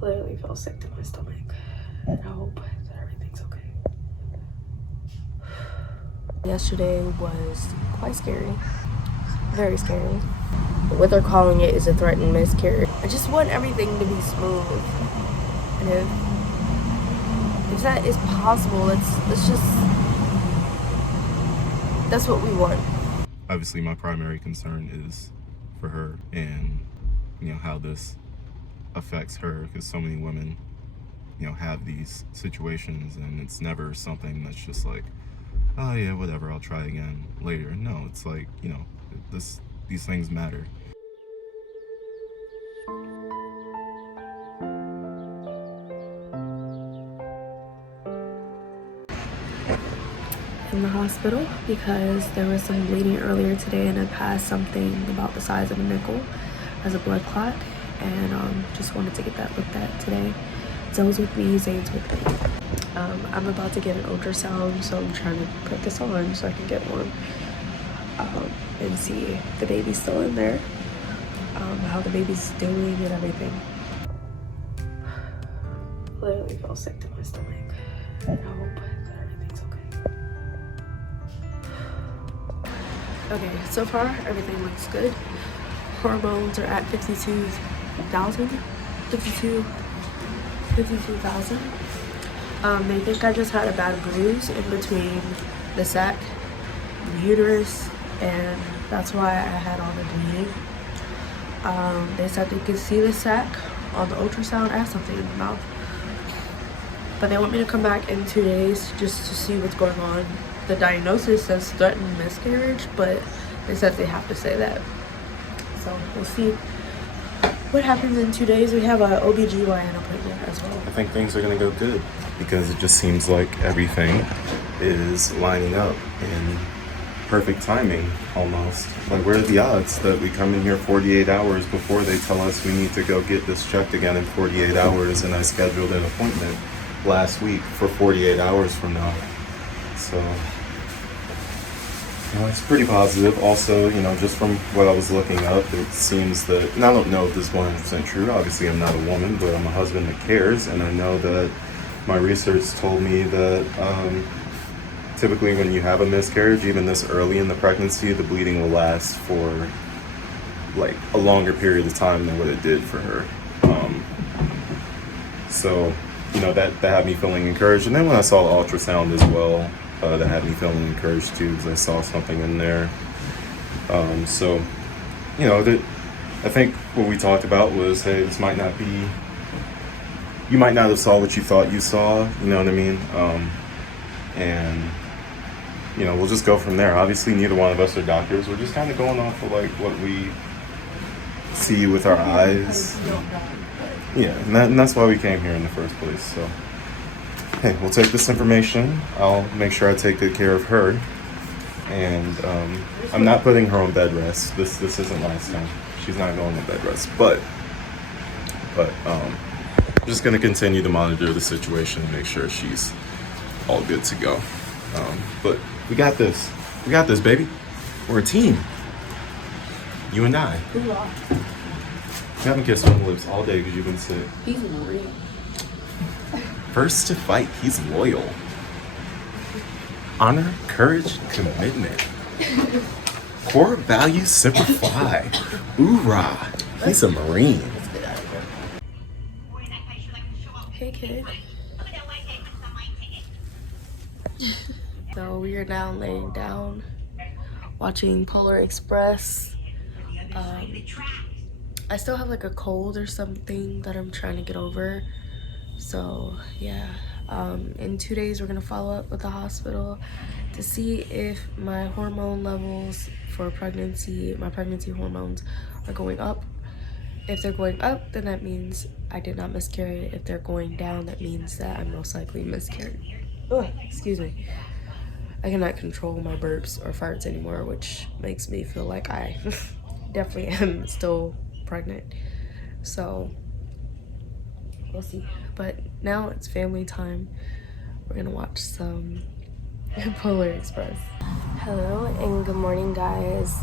Literally feel sick to my stomach. And I hope that everything's okay. Yesterday was quite scary. Very scary. What they're calling it is a threatened miscarriage. I just want everything to be smooth. And if that is possible, let's just, that's what we want. Obviously my primary concern is for her and how this affects her, because so many women have these situations and it's never something that's just like, oh yeah, whatever, I'll try again later. No, it's like, these things matter. In the hospital because there was some bleeding earlier today and I passed something about the size of a nickel as a blood clot, and just wanted to get that looked at today. Zoe's with me, Zane's with me. I'm about to get an ultrasound, so I'm trying to put this on so I can get one and see if the baby's still in there, how the baby's doing and everything. Literally feel sick to my stomach. And I hope that everything's okay. Okay, so far everything looks good. Hormones are at 52,000. They think I just had a bad bruise in between the sac and the uterus, and that's why I had all the bleeding. They said they could see the sac on the ultrasound. I have something in the mouth, but they want me to come back in 2 days just to see what's going on. The diagnosis says threatened miscarriage, but they said they have to say that. So we'll see what happens in 2 days. We have a OBGYN appointment as well. I think things are going to go good because it just seems like everything is lining up in perfect timing almost. Like, where are the odds that we come in here 48 hours before they tell us we need to go get this checked again in 48 hours, and I scheduled an appointment last week for 48 hours from now. So it's pretty positive. Also, just from what I was looking up, it seems that, and I don't know if this is 100% true, obviously I'm not a woman, but I'm a husband that cares, and I know that my research told me that typically when you have a miscarriage, even this early in the pregnancy, the bleeding will last for like a longer period of time than what it did for her. So that had me feeling encouraged. And then when I saw the ultrasound as well, that had me feeling encouraged too, because I saw something in there. So I think what we talked about was, hey, this might not be, you might not have saw what you thought you saw, you know what I mean? And we'll just go from there. Obviously neither one of us are doctors. We're just kind of going off of like what we see with our eyes. Yeah, and that's why we came here in the first place. So hey, we'll take this information. I'll make sure I take good care of her. And I'm not putting her on bed rest. This isn't last time. She's not going on bed rest. But I'm just going to continue to monitor the situation and make sure she's all good to go. But we got this. We got this, baby. We're a team. You and I. You haven't kissed on the lips all day because you've been sick. He's real. First to fight, he's loyal. Honor, courage, commitment. Core values simplify. Hoorah! He's a Marine. Let's get out of here. Hey, kid. So we are now laying down, watching Polar Express. I still have like a cold or something that I'm trying to get over. So yeah, in 2 days we're gonna follow up with the hospital to see if my hormone levels for pregnancy, my pregnancy hormones are going up. If they're going up, then that means I did not miscarry. If they're going down, that means that I most likely miscarried. Oh, excuse me. I cannot control my burps or farts anymore, which makes me feel like I definitely am still pregnant. So we'll see. But now it's family time. We're gonna watch some Polar Express. Hello and good morning, guys.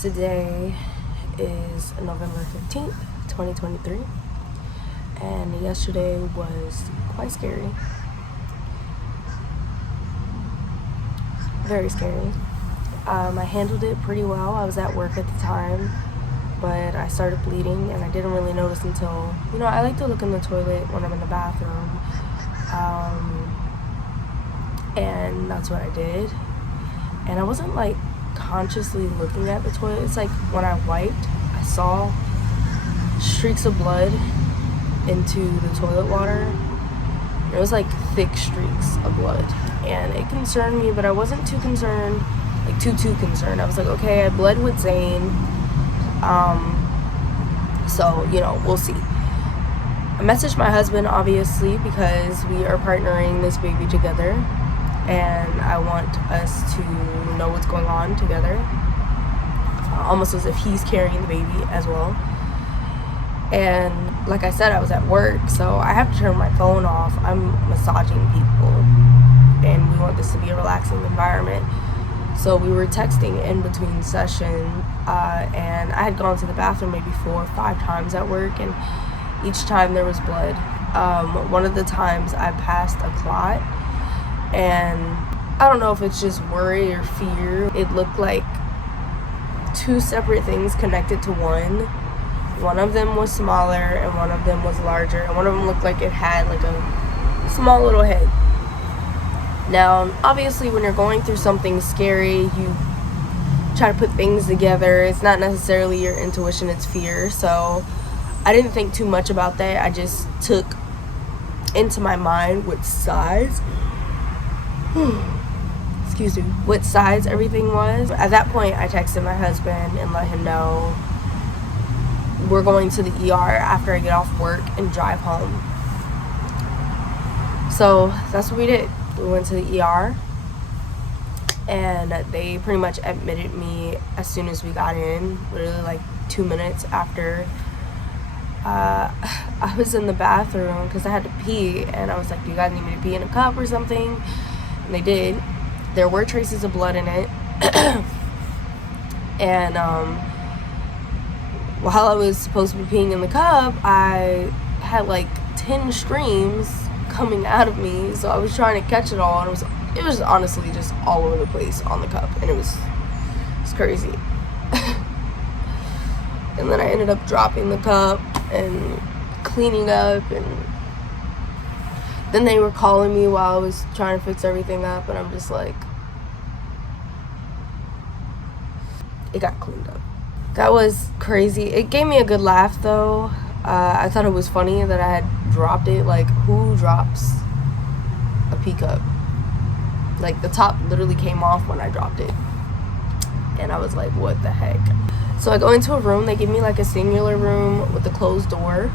Today is November 15th, 2023. and yesterday was quite scary. Very scary. I handled it pretty well. I was at work at the time, but I started bleeding, and I didn't really notice until, I like to look in the toilet when I'm in the bathroom, and that's what I did. And I wasn't like consciously looking at the toilet. It's like when I wiped, I saw streaks of blood into the toilet water. It was like thick streaks of blood, and it concerned me, but I wasn't too concerned, like too concerned. I was like, okay, I bled with Zane, so we'll see. I messaged my husband, obviously, because we are partnering this baby together, and I want us to know what's going on together, almost as if he's carrying the baby as well. And like I said, I was at work, so I have to turn my phone off. I'm massaging people, and we want this to be a relaxing environment. So we were texting in between session, and I had gone to the bathroom maybe 4 or 5 times at work, and each time there was blood. One of the times I passed a clot, and I don't know if it's just worry or fear. It looked like 2 separate things connected to one. One of them was smaller and one of them was larger, and one of them looked like it had like a small little head. Now, obviously, when you're going through something scary, you try to put things together. It's not necessarily your intuition, it's fear. So I didn't think too much about that. I just took into my mind what size what size everything was. At that point, I texted my husband and let him know we're going to the ER after I get off work and drive home. So that's what we did. We went to the ER, and they pretty much admitted me as soon as we got in, literally like 2 minutes after. I was in the bathroom because I had to pee, and I was like, do you guys need me to pee in a cup or something? And they did. There were traces of blood in it. And while I was supposed to be peeing in the cup, I had like 10 streams coming out of me, so I was trying to catch it all, and it was honestly just all over the place on the cup, and it's crazy. And then I ended up dropping the cup and cleaning up, and then they were calling me while I was trying to fix everything up, and I'm just like, it got cleaned up. That was crazy. It gave me a good laugh, though. I thought it was funny that I had dropped it. Like, who drops a pea cup? Like, the top literally came off when I dropped it. And I was like, what the heck? So I go into a room. They give me, like, a singular room with a closed door.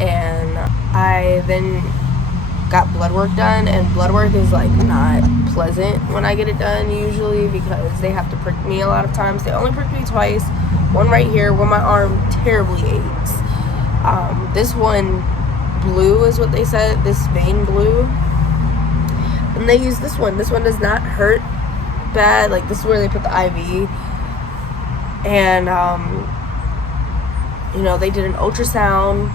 And I then got blood work done. And blood work is, like, not pleasant when I get it done, usually, because they have to prick me a lot of times. They only prick me twice. One right here where my arm terribly aches. This one blue is what they said, this vein blue. And they use this one. This one does not hurt bad. Like, this is where they put the IV. And, they did an ultrasound.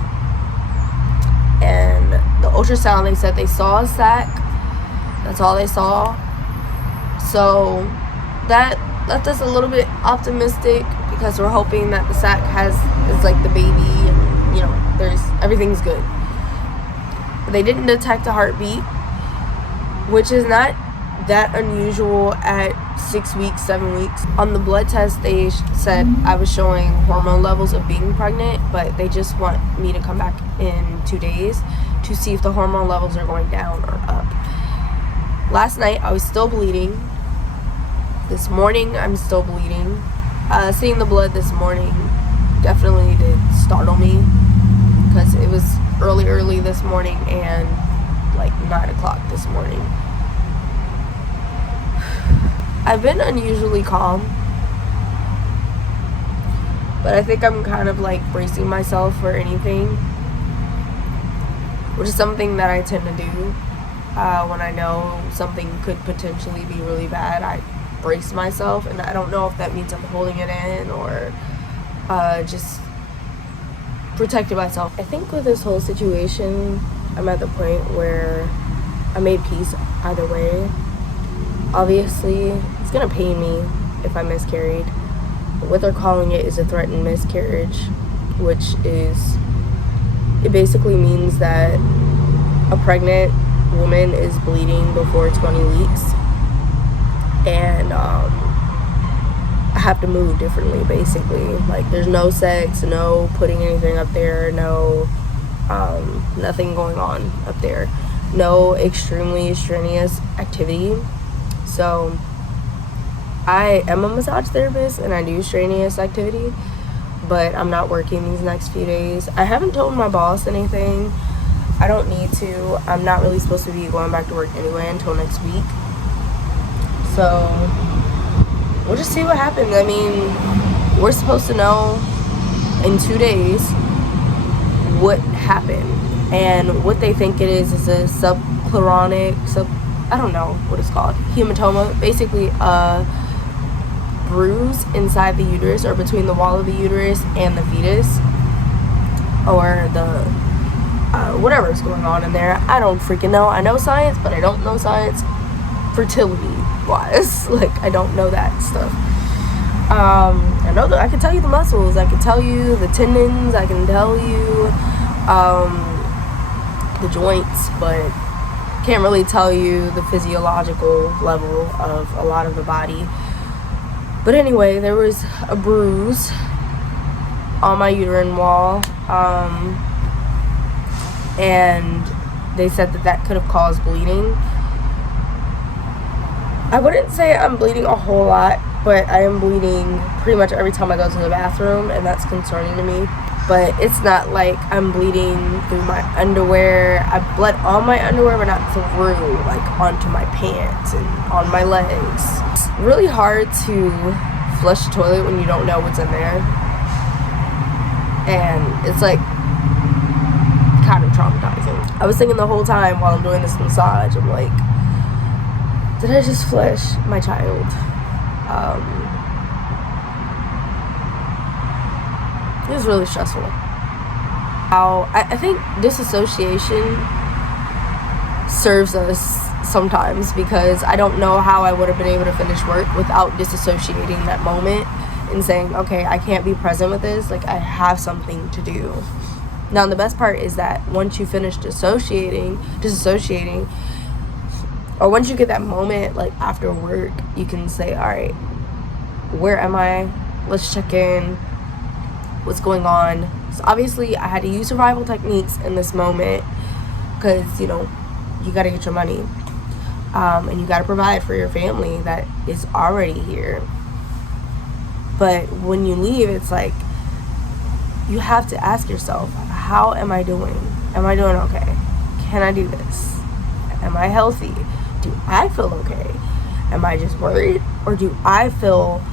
And the ultrasound, they said they saw a sac. That's all they saw. So that left us a little bit optimistic, because we're hoping that the sac is like the baby, and everything's good. But they didn't detect a heartbeat, which is not that unusual at 6 weeks, 7 weeks. On the blood test, they said I was showing hormone levels of being pregnant, but they just want me to come back in 2 days to see if the hormone levels are going down or up. Last night, I was still bleeding. This morning, I'm still bleeding. Seeing the blood this morning definitely did startle me, because it was early this morning, and like 9 o'clock this morning. I've been unusually calm, but I think I'm kind of like bracing myself for anything, which is something that I tend to do when I know something could potentially be really bad. I brace myself, and I don't know if that means I'm holding it in or just protected myself. I think with this whole situation, I'm at the point where I made peace either way. Obviously, it's gonna pain me if I miscarried. What they're calling it is a threatened miscarriage, which is, it basically means that a pregnant woman is bleeding before 20 weeks, and I have to move differently, basically. Like, there's no sex, no putting anything up there, no nothing going on up there, no extremely strenuous activity. So I am a massage therapist and I do strenuous activity, but I'm not working these next few days. I haven't told my boss anything. I don't need to. I'm not really supposed to be going back to work anyway until next week. So we'll just see what happens. I mean, we're supposed to know in 2 days what happened. And what they think it is a I don't know what it's called, hematoma. Basically a bruise inside the uterus, or between the wall of the uterus and the fetus, or the whatever's going on in there. I don't freaking know. I know science, but I don't know science fertility wise. Like, I don't know that stuff. I know that I can tell you the muscles, I can tell you the tendons, I can tell you the joints, but can't really tell you the physiological level of a lot of the body. But anyway, there was a bruise on my uterine wall, and they said that could have caused bleeding. I wouldn't say I'm bleeding a whole lot, but I am bleeding pretty much every time I go to the bathroom, and that's concerning to me. But it's not like I'm bleeding through my underwear. I bled on my underwear, but not through, like onto my pants and on my legs. It's really hard to flush the toilet when you don't know what's in there. And it's like kind of traumatizing. I was thinking the whole time while I'm doing this massage, I'm like, did I just flush my child? It was really stressful. I think disassociation serves us sometimes, because I don't know how I would have been able to finish work without disassociating that moment and saying, okay, I can't be present with this, like I have something to do. Now the best part is that once you finish disassociating, or once you get that moment, like after work, you can say, all right, where am I? Let's check in. What's going on? So obviously I had to use survival techniques in this moment, because you know, you got to get your money, and you got to provide for your family that is already here. But when you leave, it's like you have to ask yourself, how am I doing? Am I doing okay? Can I do this? Am I healthy? Do I feel okay? Am I just worried, or do I feel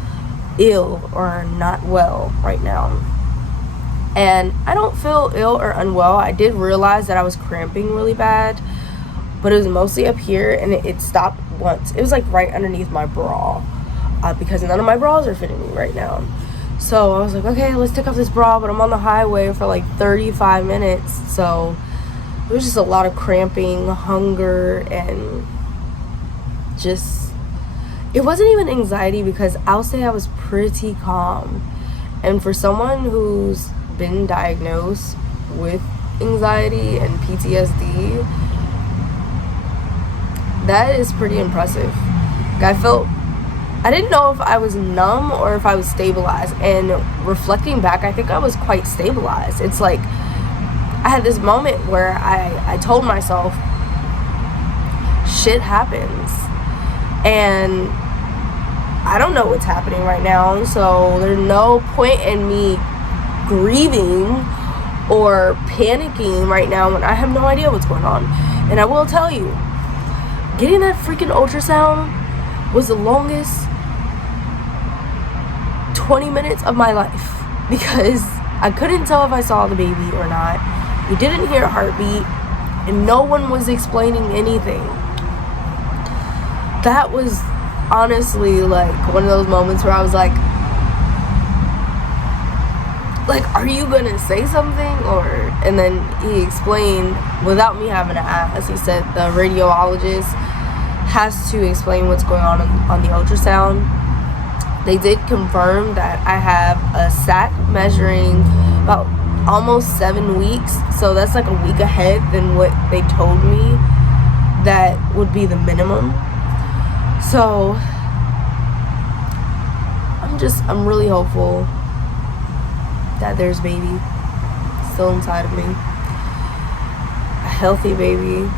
ill or not well right now? And I don't feel ill or unwell. I did realize that I was cramping really bad, but it was mostly up here, and it stopped once. It was like right underneath my bra, because none of my bras are fitting me right now. So I was like, okay, let's take off this bra, but I'm on the highway for like 35 minutes. So it was just a lot of cramping, hunger, and just, it wasn't even anxiety, because I'll say I was pretty calm. And for someone who's been diagnosed with anxiety and PTSD, that is pretty impressive. I didn't know if I was numb or if I was stabilized, and reflecting back, I think I was quite stabilized. It's like I had this moment where I told myself, shit happens, and I don't know what's happening right now, so there's no point in me grieving or panicking right now when I have no idea what's going on. And I will tell you, getting that freaking ultrasound was the longest 20 minutes of my life, because I couldn't tell if I saw the baby or not. You didn't hear a heartbeat, and no one was explaining anything. That was honestly like one of those moments where I was like, like, are you gonna say something? Or, and then he explained without me having to ask. He said the radiologist has to explain what's going on the ultrasound. They did confirm that I have a sac measuring about almost 7 weeks, so that's like a week ahead than what they told me that would be the minimum. So I'm really hopeful that there's baby still inside of me, a healthy baby,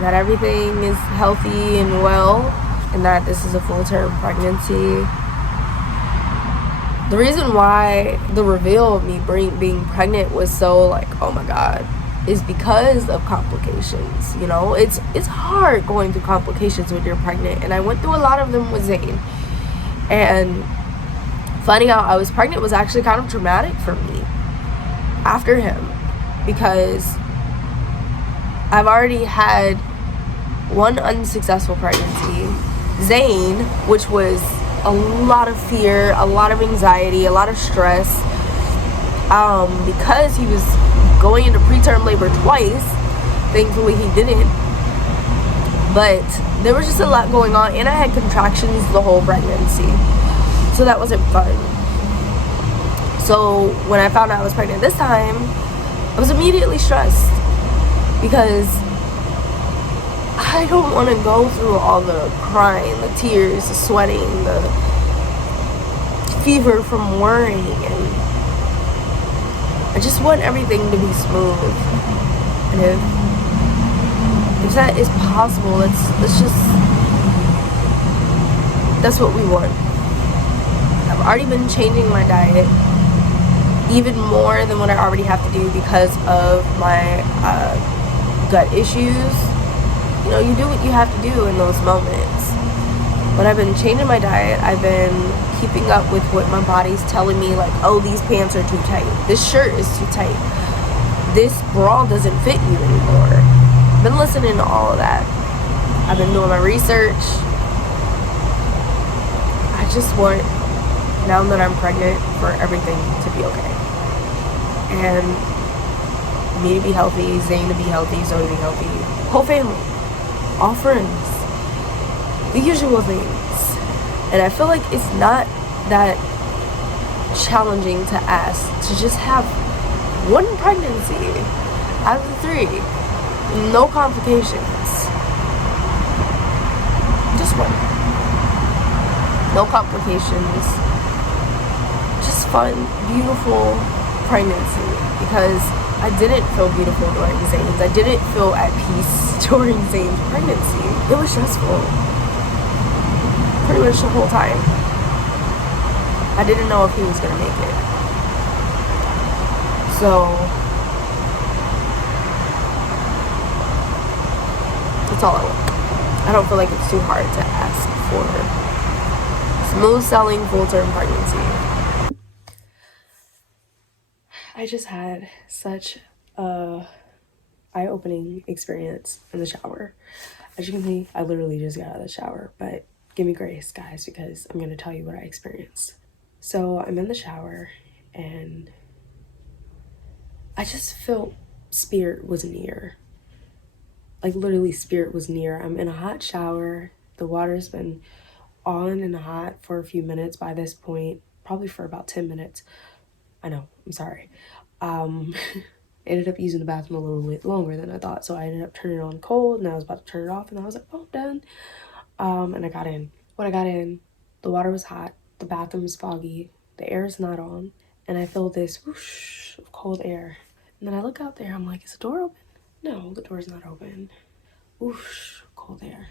that everything is healthy and well, and that this is a full-term pregnancy. The reason why the reveal of me being pregnant was so like, oh my god, is because of complications. You know, it's hard going through complications when you're pregnant, and I went through a lot of them with Zane. And finding out I was pregnant was actually kind of traumatic for me after him, because I've already had one unsuccessful pregnancy, Zane, which was a lot of fear, a lot of anxiety, a lot of stress, because he was going into preterm labor twice. Thankfully he didn't, but there was just a lot going on, and I had contractions the whole pregnancy, so that wasn't fun. So when I found out I was pregnant this time, I was immediately stressed, because I don't want to go through all the crying, the tears, the sweating, the fever from worrying, and I just want everything to be smooth. And if that is possible, that's what we want. I've already been changing my diet even more than what I already have to do because of my gut issues. You know, you do what you have to do in those moments. But I've been changing my diet. I've been keeping up with what my body's telling me, like, oh, these pants are too tight. This shirt is too tight. This bra doesn't fit you anymore. I've been listening to all of that. I've been doing my research. I just want, now that I'm pregnant, for everything to be okay. And me to be healthy, Zane to be healthy, Zoe to be healthy, whole family, all friends, the usual things. And I feel like it's not that challenging to ask to just have one pregnancy out of the 3, no complications, just one, no complications, just fun, beautiful pregnancy. Because I didn't feel beautiful during Zane's. I didn't feel at peace during Zane's pregnancy. It was stressful pretty much the whole time. I didn't know if he was gonna make it. So that's all I want. I don't feel like it's too hard to ask for smooth sailing full-term pregnancy. I just had such a eye-opening experience in the shower. As you can see, I literally just got out of the shower, but give me grace, guys, because I'm gonna tell you what I experienced. So I'm in the shower, and I just felt spirit was near. Like, literally, spirit was near. I'm in a hot shower. The water's been on and hot for a few minutes by this point, probably for about 10 minutes. I know, I'm sorry. Ended up using the bathroom a little bit longer than I thought, so I ended up turning it on cold, and I was about to turn it off, and I was like, oh, I'm done. And I got in. When I got in, the water was hot, the bathroom was foggy, the air is not on, and I feel this whoosh of cold air. And then I look out there, I'm like, is the door open? No, the door's not open. Whoosh, cold air.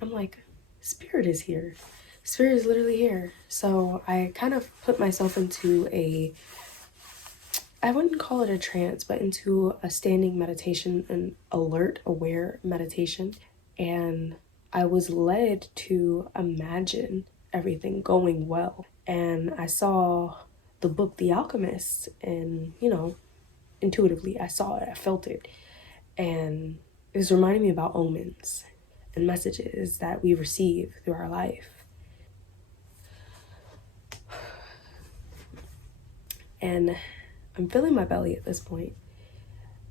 I'm like, spirit is here. Spirit is literally here. So I kind of put myself into I wouldn't call it a trance, but into a standing meditation, an alert, aware meditation. And I was led to imagine everything going well. And I saw the book The Alchemist, and, you know, intuitively I saw it, I felt it. And it was reminding me about omens and messages that we receive through our life. And I'm feeling my belly at this point,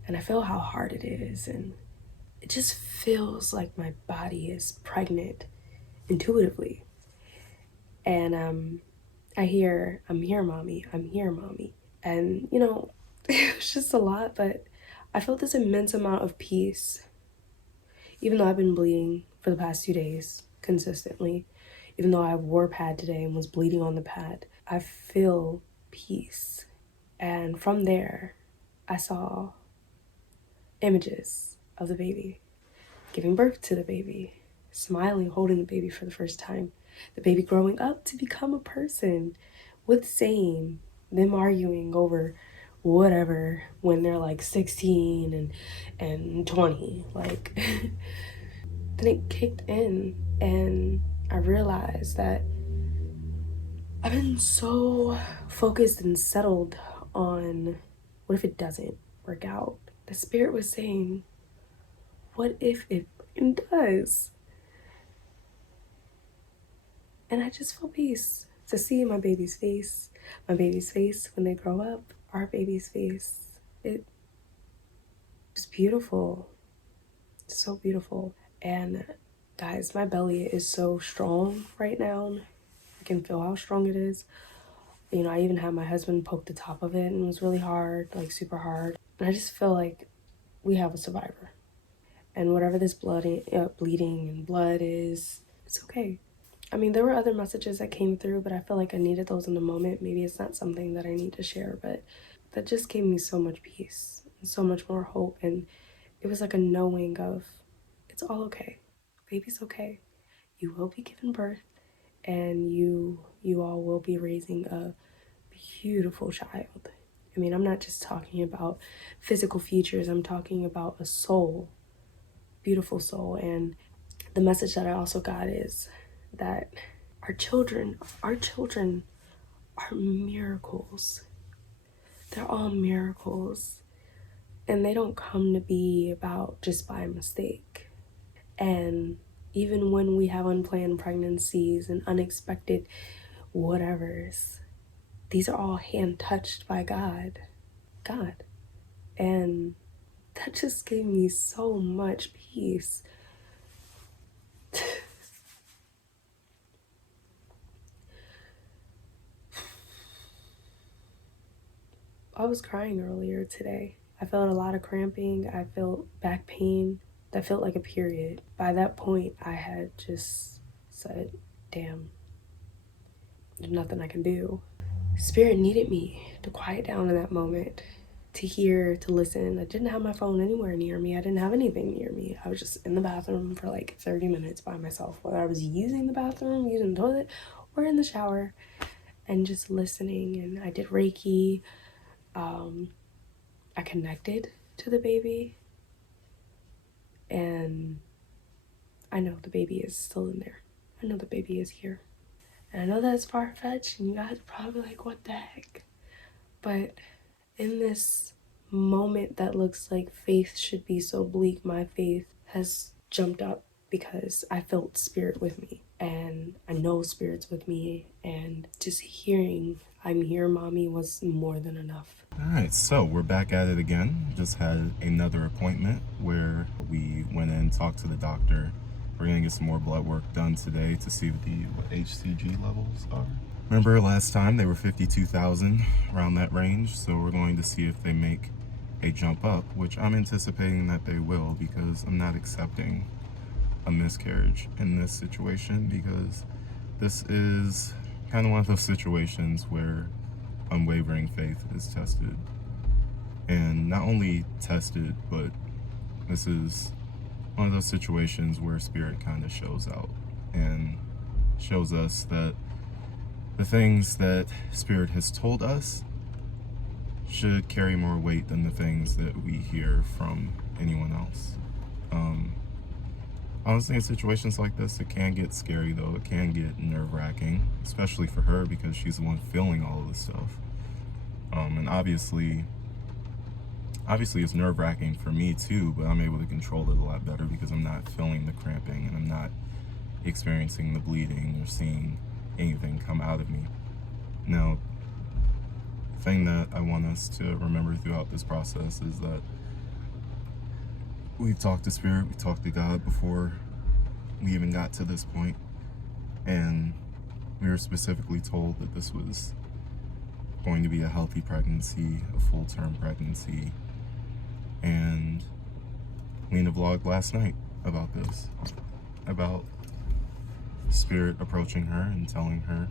and I feel how hard it is, and it just feels like my body is pregnant intuitively. And I'm here, mommy, I'm here, mommy. And you know, it was just a lot, but I felt this immense amount of peace. Even though I've been bleeding for the past 2 days consistently, even though I wore a pad today and was bleeding on the pad, I feel peace. And from there, I saw images of the baby, giving birth to the baby, smiling, holding the baby for the first time, the baby growing up to become a person with same, them arguing over whatever when they're like 16 and 20. Like, then it kicked in, and I realized that I've been so focused and settled on what if it doesn't work out. The spirit was saying, what if it does? And I just felt peace to see my baby's face when they grow up, our baby's face. It was beautiful, so beautiful. And guys, my belly is so strong right now. I can feel how strong it is. You know, I even had my husband poke the top of it, and it was really hard, like super hard. And I just feel like we have a survivor. And whatever this bleeding and blood is, it's okay. I mean, there were other messages that came through, but I feel like I needed those in the moment. Maybe it's not something that I need to share, but that just gave me so much peace and so much more hope. And it was like a knowing of, it's all okay. Baby's okay. You will be given birth, and you all will be raising a beautiful child. I mean, I'm not just talking about physical features. I'm talking about a soul, beautiful soul. And the message that I also got is that our children are miracles. They're all miracles, and they don't come to be about just by mistake. And even when we have unplanned pregnancies and unexpected whatevers, these are all hand touched by God. And that just gave me so much peace. I was crying earlier today. I felt a lot of cramping. I felt back pain. That felt like a period. By that point, I had just said, damn, there's nothing I can do. Spirit needed me to quiet down in that moment, to hear, to listen. I didn't have my phone anywhere near me. I didn't have anything near me. I was just in the bathroom for like 30 minutes by myself, whether I was using the bathroom, using the toilet, or in the shower, and just listening. And I did Reiki. I connected to the baby, and I know the baby is still in there. I know the baby is here. And I know that's far-fetched, and you guys are probably like, what the heck? But in this moment that looks like faith should be so bleak, my faith has jumped up because I felt spirit with me, and I know spirit's with me, and just hearing I'm here, mommy, was more than enough. All right, so we're back at it again. Just had another appointment where we went in, talked to the doctor. We're gonna get some more blood work done today to see what HCG levels are. Remember last time they were 52,000, around that range, so we're going to see if they make a jump up, which I'm anticipating that they will, because I'm not accepting a miscarriage in this situation, because this is kind of one of those situations where unwavering faith is tested. And not only tested, but this is one of those situations where spirit kind of shows out and shows us that the things that spirit has told us should carry more weight than the things that we hear from anyone else. Honestly, in situations like this, it can get scary though. It can get nerve-wracking, especially for her because she's the one feeling all of this stuff. And obviously it's nerve-wracking for me too, but I'm able to control it a lot better because I'm not feeling the cramping and I'm not experiencing the bleeding or seeing anything come out of me. Now, thing that I want us to remember throughout this process is that we've talked to Spirit, we talked to God before we even got to this point, and we were specifically told that this was going to be a healthy pregnancy, a full-term pregnancy, and Lena vlogged last night about this, about Spirit approaching her and telling her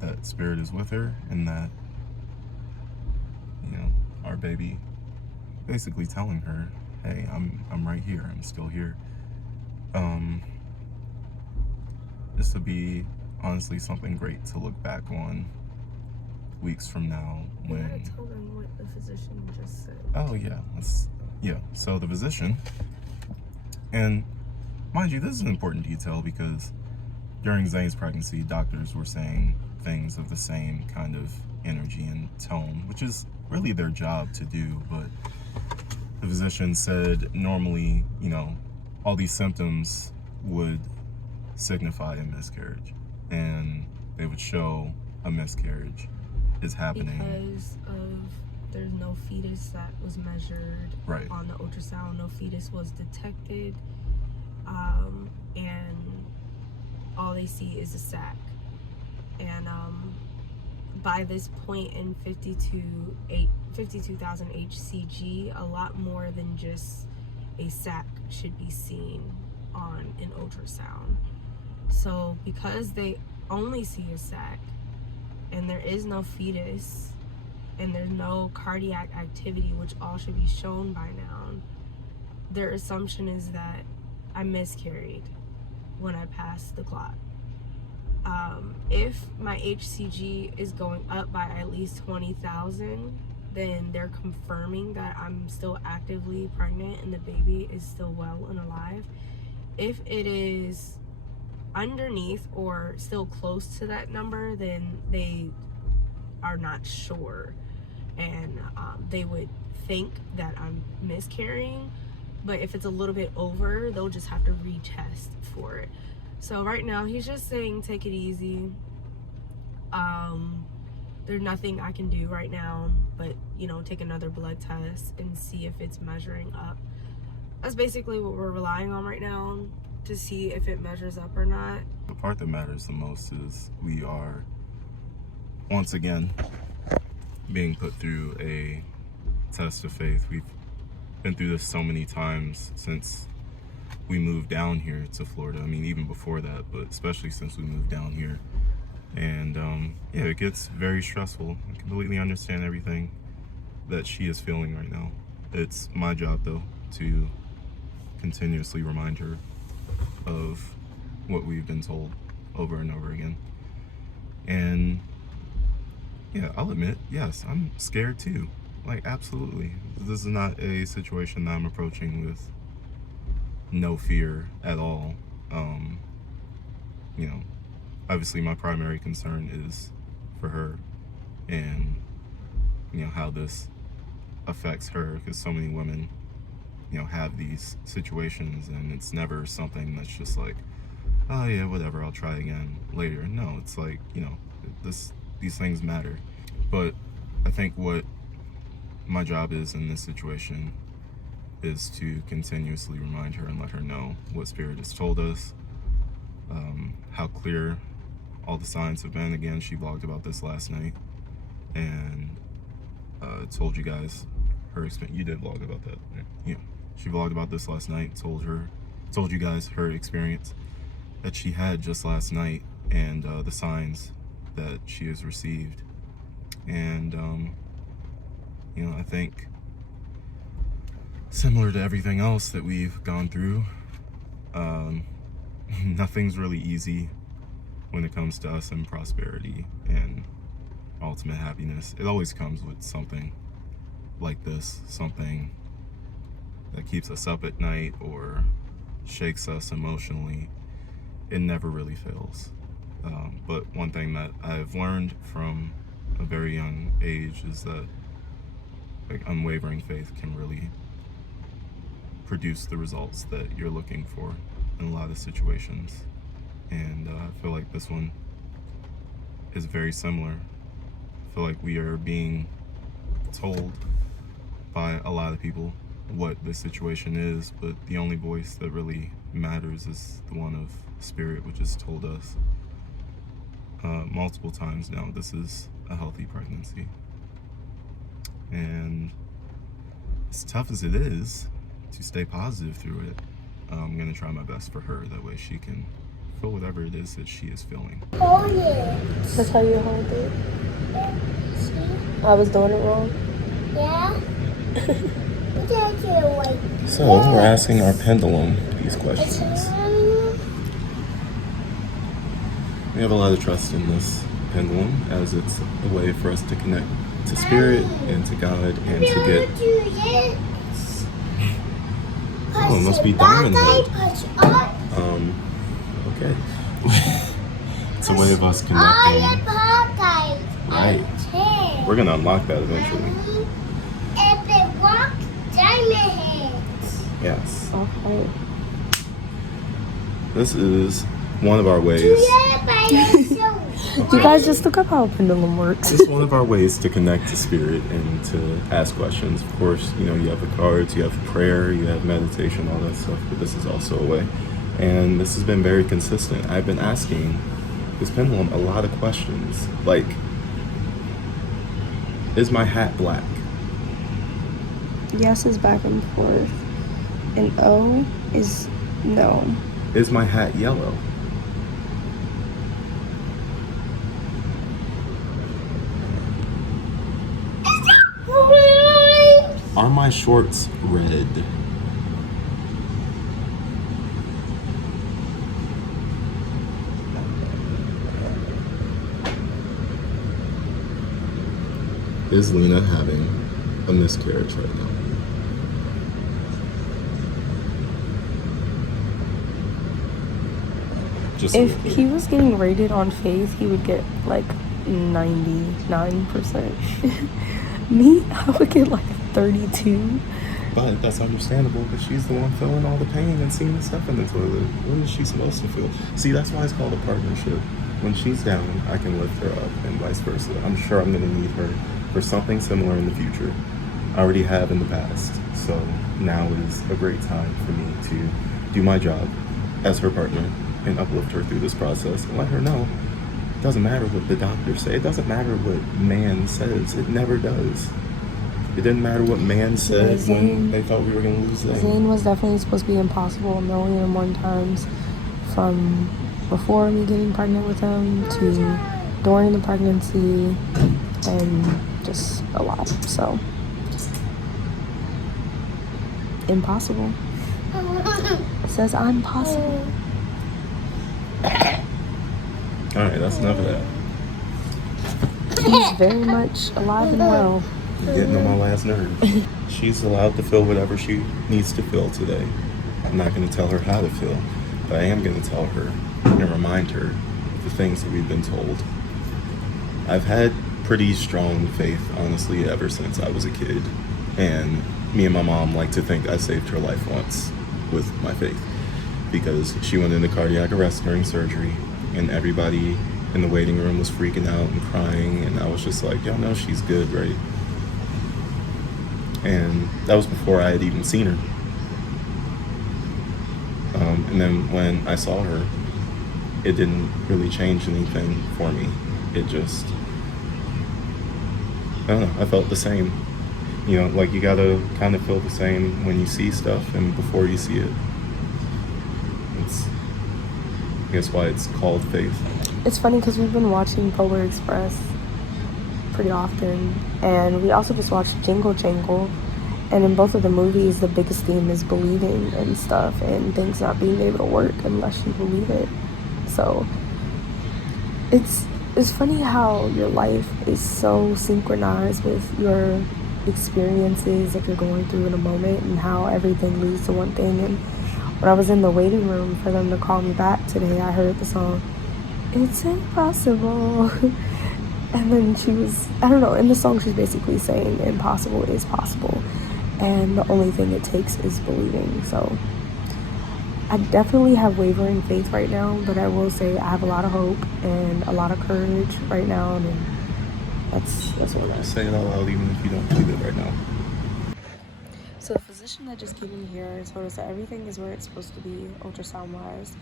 that Spirit is with her, and that, you know, our baby basically telling her, hey, I'm right here, I'm still here. This would be honestly something great to look back on weeks from now when... You gotta tell them what the physician just said. Oh yeah, so the physician, and mind you, this is an important detail because during Zane's pregnancy, doctors were saying things of the same kind of energy and tone, which is really their job to do, but the physician said normally, you know, all these symptoms would signify a miscarriage, and they would show a miscarriage is happening. Because of there's no fetus that was measured right on the ultrasound, no fetus was detected, and all they see is a sac. And by this point in 52,000 HCG, a lot more than just a sac should be seen on an ultrasound. So because they only see a sac and there is no fetus and there's no cardiac activity, which all should be shown by now, their assumption is that I miscarried when I passed the clock. If my HCG is going up by at least 20,000, then they're confirming that I'm still actively pregnant and the baby is still well and alive. If it is underneath or still close to that number, then they are not sure, and they would think that I'm miscarrying. But if it's a little bit over, they'll just have to retest for it. So right now he's just saying take it easy. There's nothing I can do right now but, you know, take another blood test and see if it's measuring up. That's basically what we're relying on right now, to see if it measures up or not. The part that matters the most is we are once again being put through a test of faith. We've been through this so many times since we moved down here to Florida. I mean, even before that, but especially since we moved down here. And yeah, it gets very stressful. I completely understand everything that she is feeling right now. It's my job, though, to continuously remind her of what we've been told over and over again. And yeah, I'll admit, yes, I'm scared too. Like, absolutely. This is not a situation that I'm approaching with no fear at all. You know, obviously my primary concern is for her and, you know, how this affects her, because so many women, you know, have these situations and it's never something that's just like, oh yeah, whatever, I'll try again later. No, it's like, you know, these things matter. But I think what my job is in this situation is to continuously remind her and let her know what Spirit has told us, how clear all the signs have been. Again, she vlogged about this last night and told you guys her experience. You did vlog about that. Yeah. She vlogged about this last night, told you guys her experience that she had just last night and the signs that she has received. And you know, I think similar to everything else that we've gone through, nothing's really easy when it comes to us and prosperity and ultimate happiness. It always comes with something like this, something that keeps us up at night or shakes us emotionally. It never really fails. But one thing that I've learned from a very young age is that, like, unwavering faith can really produce the results that you're looking for in a lot of situations. And I feel like this one is very similar. feel like we are being told by a lot of people what this situation is, but the only voice that really matters is the one of Spirit, which has told us multiple times now this is a healthy pregnancy. And as tough as it is to stay positive through it, I'm gonna try my best for her. That way she can feel whatever it is that she is feeling. Hold it. That's how you hold it. See? I was doing it wrong. Yeah. So we're asking our pendulum these questions. We have a lot of trust in this pendulum, as it's a way for us to connect to Spirit and to God and to get. Oh, it must be Diamond Head. Okay. It's a way of us connecting. Right. We're gonna unlock that eventually. Yes. Okay. This is one of our ways. You guys just look up how a pendulum works. It's one of our ways to connect to Spirit and to ask questions. Of course, you know, you have the cards, you have prayer, you have meditation, all that stuff, but this is also a way. And this has been very consistent. I've been asking this pendulum a lot of questions, like, is my hat black? Yes is back and forth. And O is no. Is my hat yellow? Are my shorts red? Is Lena having a miscarriage right now? Just if he was getting rated on faith, he would get like 99%. Me, I would get like 32. But that's understandable, but she's the one feeling all the pain and seeing the stuff in the toilet. What is she supposed to feel? See, that's why it's called a partnership. When she's down, I can lift her up and vice versa. I'm sure I'm going to need her for something similar in the future. I already have in the past. So now is a great time for me to do my job as her partner and uplift her through this process and let her know it doesn't matter what the doctors say. It doesn't matter what man says. It never does. It didn't matter what man said when they thought we were going to lose Zane. Zane was definitely supposed to be impossible a million and one times, from before me getting pregnant with him to during the pregnancy and just a lot. So, impossible. It says I'm possible. Alright, that's enough of that. He's very much alive and well. You're getting on my last nerve. She's allowed to feel whatever she needs to feel today. I'm not going to tell her how to feel, but I am going to tell her and remind her the things that we've been told. I've had pretty strong faith, honestly, ever since I was a kid. And me and my mom like to think I saved her life once with my faith, because she went into cardiac arrest during surgery, and everybody in the waiting room was freaking out and crying, and I was just like, y'all know she's good, right? And that was before I had even seen her. And then when I saw her, it didn't really change anything for me. It just, I don't know, I felt the same. You know, like you gotta kind of feel the same when you see stuff and before you see it. It's, I guess, why it's called faith. It's funny because we've been watching Polar Express pretty often, and we also just watched Jingle Jangle, and in both of the movies the biggest theme is believing and stuff, and things not being able to work unless you believe it. So it's funny how your life is so synchronized with your experiences that you're going through in a moment, and how everything leads to one thing. And when I was in the waiting room for them to call me back today, I heard the song "It's Impossible." And then she was, I don't know, in the song she's basically saying impossible is possible, and the only thing it takes is believing. So I definitely have wavering faith right now, but I will say I have a lot of hope and a lot of courage right now, and That's what Just say it out loud even if you don't believe it right now. So the physician that just came in here told us that everything is where it's supposed to be ultrasound wise.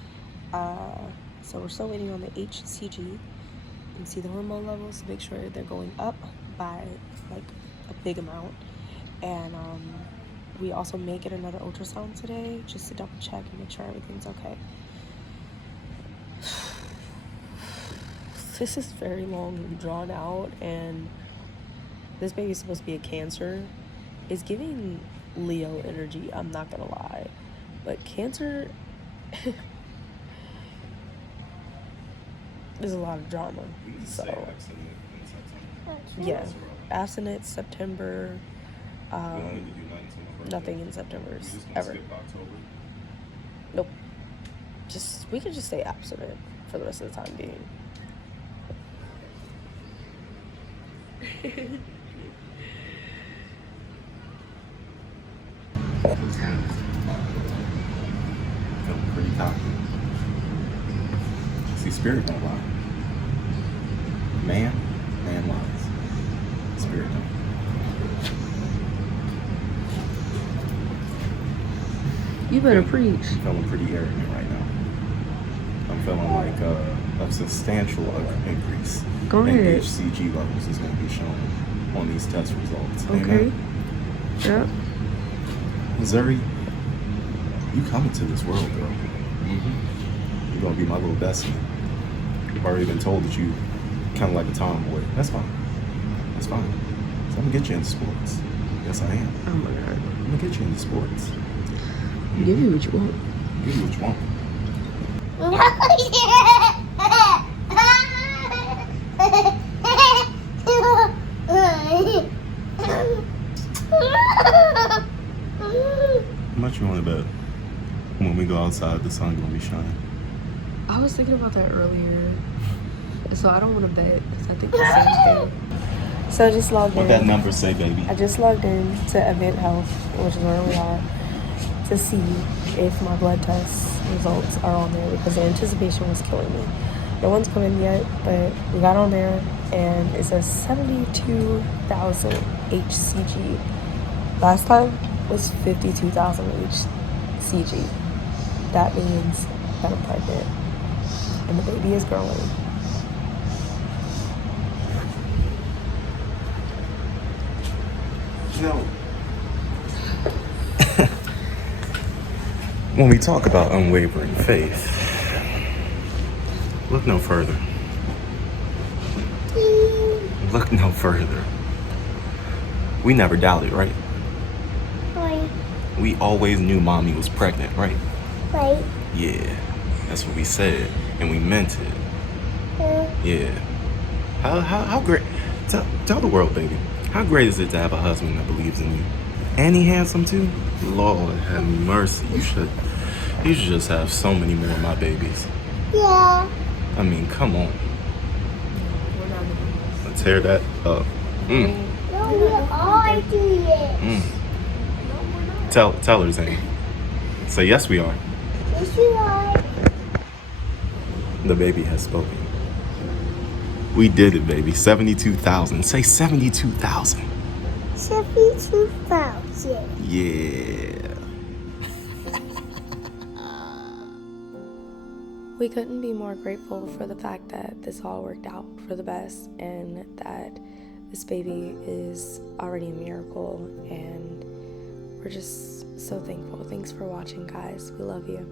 So we're still waiting on the HCG and see the hormone levels to make sure they're going up by like a big amount. And we also may get another ultrasound today just to double check and make sure everything's okay. This is very long and drawn out, and this baby's supposed to be a Cancer. It's giving Leo energy, I'm not gonna lie. But Cancer there's a lot of drama. So yeah, abstinent September. Nothing in September ever. Nope. We could just stay abstinent for the rest of the time being. Feeling pretty cocky. See, spirit don't lie. Man lies. Spirit don't. You better preach. I'm feeling pretty arrogant right now. I'm feeling like a substantial increase Go in ahead. HCG levels is going to be shown on these test results. Okay. Amen. Yeah. Missouri, you coming to this world, girl. Mm-hmm. You're going to be my little bestie. I've already been told that you kind of like a tomboy. That's fine. That's fine. So I'm going to get you into sports. Yes, I am. Oh my God. I'm going to get you into sports. Give you what you want. Give you what you want. How much you want to bet? When we go outside, the sun gonna be shining. I was thinking about that earlier. So I don't want to bet because I think the same thing. So I just logged in. What that number say, baby? I just logged in to Event Health, which is where we are, to see if my blood test results are on there because the anticipation was killing me. No one's come in yet, but we got on there and it says 72,000 HCG. Last time was 52,000 HCG. That means that I'm pregnant and the baby is growing. No. When we talk about unwavering faith, look no further. Look no further. We never doubted, right? Right. We always knew mommy was pregnant, right? Right. Yeah, that's what we said, and we meant it. Yeah. How great? Tell the world, baby. How great is it to have a husband that believes in you? And he handsome too? Lord have mercy. You should just have so many more of my babies. Yeah. I mean, come on. We're not doing this. Let's tear that up. No, we are doing it. Mm. No, we're not. Tell her, Zane. Say yes, we are. Yes, we are. The baby has spoken. We did it, baby. 72,000. Say 72,000. 72,000. Yeah. We couldn't be more grateful for the fact that this all worked out for the best and that this baby is already a miracle, and we're just so thankful. Thanks for watching, guys. We love you.